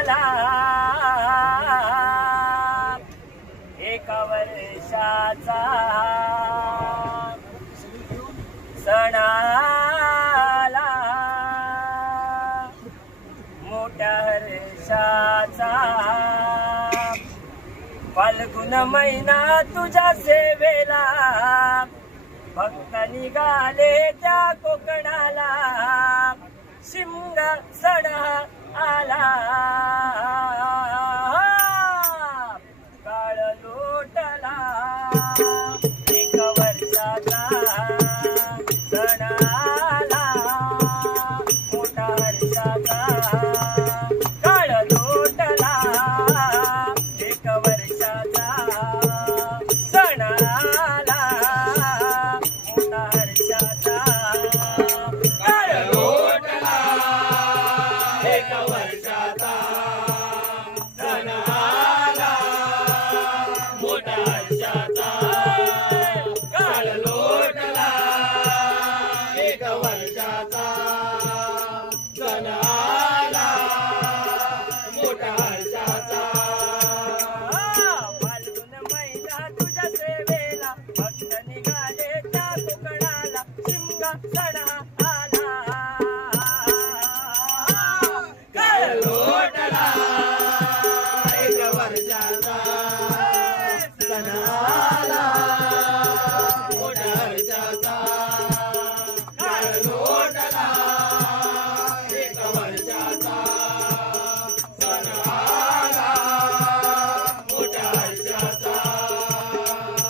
लोटला एका वर्षाचा सण आला मोठ्या हर्षाचा फाल्गुन महिना तुझ्या सेवेला भक्त निघाले त्या कोकणाला शिमग सण आला काळ लोटला एक वर्षाचा सण आला मोठा हर्षाचा काळ लोटला एक वर्षाचा सण आला मोठा हर्षाचा काळ लोटला एक वर्षाचा सण आला मोठा हर्षाचा काळ लोटला एक वर्षाचा सण आला मोठा हर्षाचा फाल्गुन महिना तुझ्या सेवेला भक्त निघाले त्या कोकणाला शिमगा सण